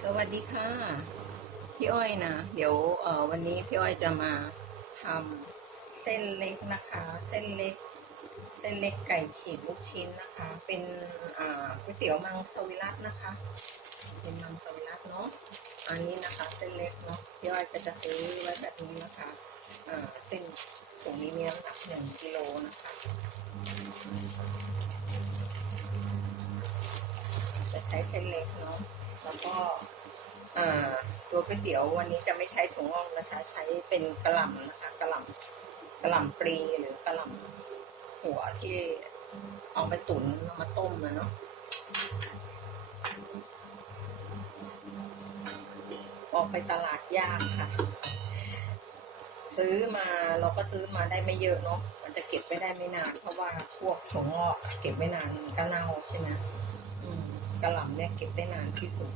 สวัสดีค่ะ พี่อ้อยนะ เดี๋ยววันนี้พี่อ้อยจะมาทำเส้นเล็กนะคะ เส้นเล็ก เส้นเล็กไก่ฉีกลูกชิ้นนะคะ เป็นก๋วยเตี๋ยวมังสวิรัตนะคะ เป็นมังสวิรัตเนาะอันนี้นะคะเส้นเล็กเนาะพี่อ้อยก็จะซื้อไว้แบบนี้นะคะเส้นถุงนี้มีน้ำหนักหนึ่งกิโลนะคะจะใช้เส้นเล็กเนาะ แล้วก็ตัวก๋วยเตี๋ยววันนี้จะไม่ใช้ถุงอ่องนะคะใช้เป็นกระหล่ำนะคะกระหล่ำกระหล่ำปลีหรือกระหล่ำหัวที่เอาไปตุ๋นเอามาต้มนะเนาะออกไปตลาดยากค่ะ ซื้อมาเราก็ซื้อมาได้ไม่เยอะเนาะมันจะเก็บไม่ได้ไม่นาน เพราะว่าพวกถั่วงอกเก็บไม่นานมันก็เน่าใช่ไหมอืม กระหล่ำเนี่ยเก็บได้นานที่สุด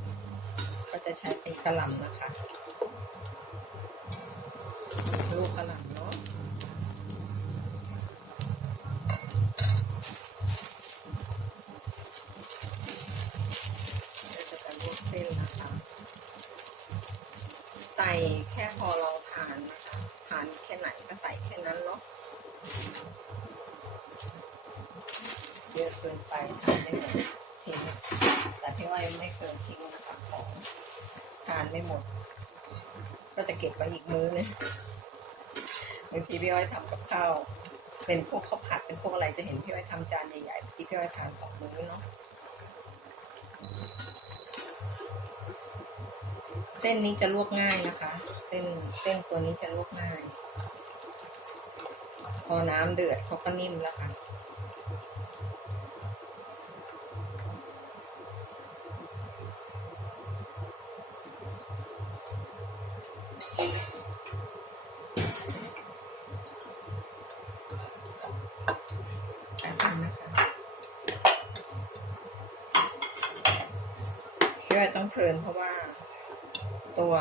ก็จะใช้เป็นกระหล่ำนะคะ ลูกกระหล่ำเนาะจะกันลวกเส้นนะคะใส่แค่พอเราทานนะคะทานแค่ไหนก็ใส่แค่นั้นเนาะเยอะเกินไปทานไม่หมดทิ้ง แต่ที่ว่ายังไม่เคยทิ้งนะคะของทานไม่หมด ก็จะเก็บไว้อีกมื้อนึงบางทีพี่อ้อยทำกับข้าวเป็นพวกข้าวผัดเป็นพวกอะไรจะเห็นพี่อ้อยทำจานใหญ่ๆที่พี่อ้อยทานสองมื้อเนาะเส้นนี้จะลวกง่ายนะคะ เส้นเส้นตัวนี้จะลวกง่าย พอน้ำเดือดเขาก็นิ่มแล้วค่ะ ด้วยต้องเทิร์นเพราะว่า ตัว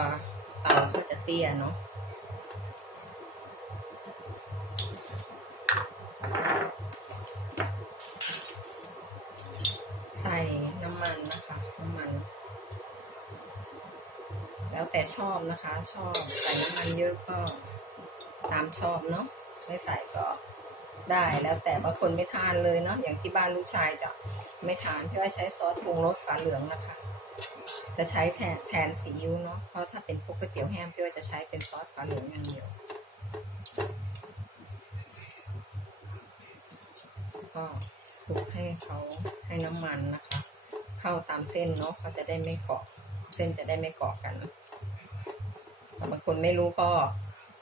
เตาเขาจะเตี้ยเนาะ แล้วแต่ชอบนะคะ ชอบใส่น้ำมันเยอะก็ตามชอบเนาะไม่ใส่ก็ได้แล้วแต่บางคนไม่ทานเลยเนาะอย่างที่บ้านลูกชายจะไม่ทานเพี่ว่าใช้ซอสปรุงรสฝาเหลืองนะคะ จะใช้แทนแทนซีอิ๊วเนาะเพราะถ้าเป็นพวกก๋วยเตี๋ยวแห้งพี่ว่าจะใช้เป็นซอสฝาเหลืองอย่างเดียวก็คลุกให้เขาให้น้ำมันนะคะ เข้าตามเส้นเนาะเขาจะได้ไม่เกาะเส้นจะได้ไม่เกาะกัน บางคนไม่รู้ก็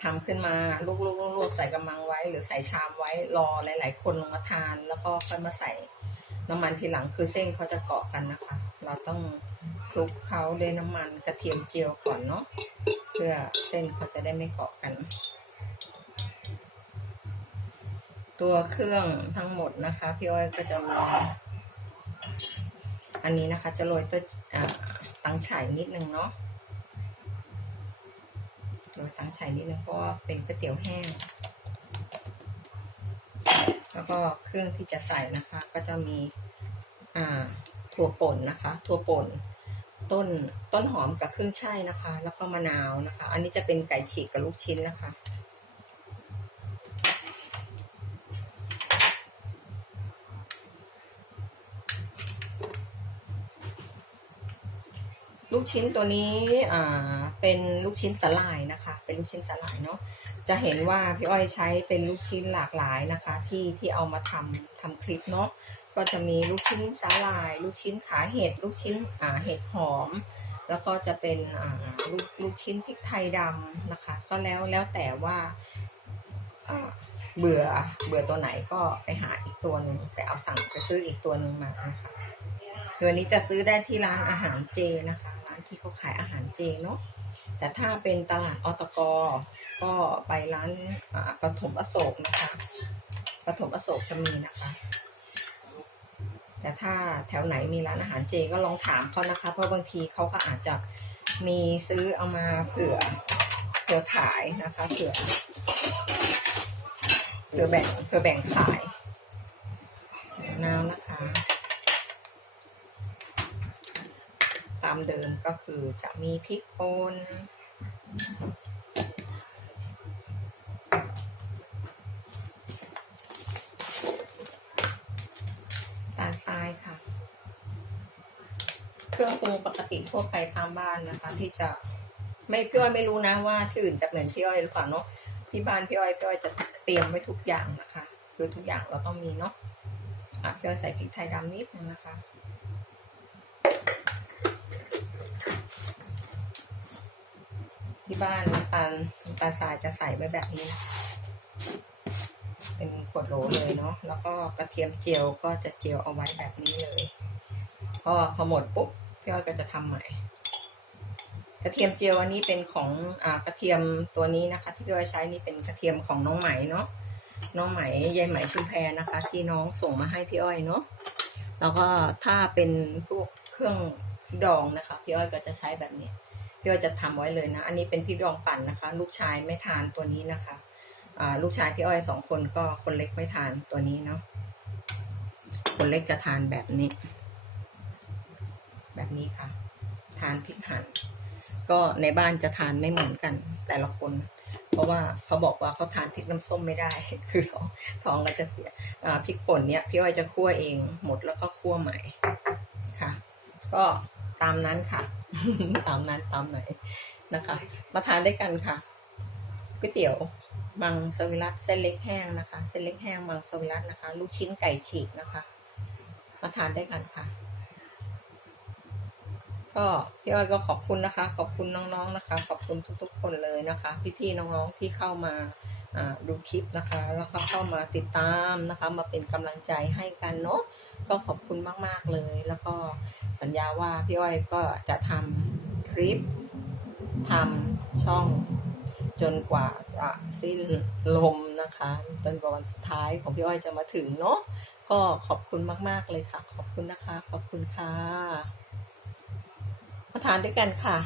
ทำขึ้นมาลูกๆๆๆใส่กระมังไว้ หรือใส่ชามไว้รอหลาย ๆ คนลงมาทาน แล้วก็ค่อยมาใส่น้ำมันทีหลังคือเส้นเขาจะเกาะกันนะคะ เราต้องคลุกเขาด้วยน้ำมันกระเทียมเจียวก่อนเนาะเพื่อเส้นเขาจะได้ไม่เกาะกัน ตัวเครื่องทั้งหมดนะคะพี่อ้อยก็จะมีอันนี้นะคะจะโรยตัวตังฉ่ายนิดนึงเนาะ โรยตังฉ่ายนิดนึงเพราะว่าเป็นก๋วยเตี๋ยวแห้ง แล้วก็เครื่องที่จะใส่นะคะ ก็จะมีอ่าถั่วป่นนะคะ ถั่วป่น ต้นต้นหอมกับเครื่องใช่นะคะ แล้วก็มะนาวนะคะ อันนี้จะเป็นไก่ฉีกกับลูกชิ้นนะคะ ลูกชิ้นตัวนี้อ่าเป็นลูกชิ้นสลายนะคะ เป็นลูกชิ้นสลายเนาะจะเห็นว่าพี่อ้อยใช้เป็นลูกชิ้นหลากหลายนะคะ ที่ที่เอามาทำทำคลิปเนาะก็จะมีลูกชิ้นสาลาย ลูกชิ้นขาเห็ดลูกชิ้นอ่าเห็ดหอม แล้วก็จะเป็นอ่าลูกลูกชิ้นพริกไทยดำนะคะ ก็แล้วแล้วแต่ว่าอ่าเบื่อเบื่อตัวไหนก็ไปหาอีกตัวหนึ่งไปเอาสั่งไปซื้ออีกตัวหนึ่งมานะคะ ตัวนี้จะซื้อได้ที่ร้านอาหารเจนะคะ ร้านที่เขาขายอาหารเจเนาะแต่ถ้าเป็นตลาดอตกก็ไปร้านปฐมอโศกนะคะปฐมอโศกจะมีนะคะ แต่ถ้าแถวไหนมีร้านอาหารเจก็ลองถามเขานะคะ เพราะบางทีเขาก็อาจจะมีซื้อเอามาเผื่อเผื่อขายนะคะเผื่อเผื่อแบ่งเผื่อแบ่งขายมะนาวนะคะ ตามเดิมก็คือจะมีพริกป่นตาลทรายค่ะ เครื่องปรุงปกติทั่วไปตามบ้านนะคะ ที่จะไม่พี่อ้อยไม่รู้นะว่าที่อื่นจะเหมือนพี่อ้อยหรือเปล่าเนาะที่บ้านพี่อ้อยพี่อ้อยจะเตรียมไว้ทุกอย่างนะคะ คือทุกอย่างเราต้องมีเนาะอะพี่อ้อยใส่พริกไทยดำนิดนึงนะคะ ที่บ้านน้ำตาลน้ำตาลทรายจะใส่ไว้แบบนี้นะเป็นขวดโหลเลยเนาะแล้วก็กระเทียมเจียวก็จะเจียวเอาไว้แบบนี้เลยพอพอหมดปุ๊บพี่อ้อยก็จะทำใหม่ กระเทียมเจียวอันนี้เป็นของอ่ากระเทียมตัวนี้นะคะ ที่พี่อ้อยใช้นี่เป็นกระเทียมของน้องไหมเนาะน้องไหมยายไหมชุมแพนะคะ ที่น้องส่งมาให้พี่อ้อยเนาะแล้วก็ถ้าเป็นพวกเครื่องดองนะคะ พี่อ้อยก็จะใช้แบบนี้ พี่อ้อยจะทำไว้เลยนะ อันนี้เป็นพริกดองปั่นนะคะ ลูกชายไม่ทานตัวนี้นะคะอ่าลูกชายพี่อ้อยสองคนก็คนเล็กไม่ทานตัวนี้เนาะคนเล็กจะทานแบบนี้ แบบนี้ค่ะ ทานพริกหั่นก็ในบ้านจะทานไม่เหมือนกัน แต่ละคน เพราะว่าเขาบอกว่าเขาทานพริกน้ำส้มไม่ได้ คือท้องท้องก็จะเสียอ่าพริกป่นเนี้ยพี่อ้อยจะคั่วเองหมดแล้วก็คั่วใหม่ค่ะ ก็ ตามนั้นค่ะ ตามนั้นตามไหนนะคะ มาทานด้วยกันค่ะก๋วยเตี๋ยวมังสวิรัตเส้นเล็กแห้งนะคะ เส้นเล็กแห้งมังสวิรัตนะคะ ลูกชิ้นไก่ฉีกนะคะ มาทานด้วยกันค่ะ ก็พี่อ้อยก็ขอบคุณนะคะ ขอบคุณน้องๆนะคะ ขอบคุณทุก ๆ คนเลยนะคะ พี่ๆน้องๆที่เข้ามาอ่า ดูคลิปนะคะ แล้วก็เข้ามาติดตามนะคะ มาเป็นกำลังใจให้กันเนาะก็ขอบคุณมาก ๆ เลย แล้วก็สัญญาว่าพี่อ้อยก็จะทำคลิปทำช่องจนกว่าจะสิ้นลมนะคะจนกว่าวันสุดท้ายของพี่อ้อยจะมาถึงเนาะก็ขอบคุณมาก ๆ เลยค่ะ ขอบคุณนะคะ ขอบคุณค่ะมาทานด้วยกันค่ะ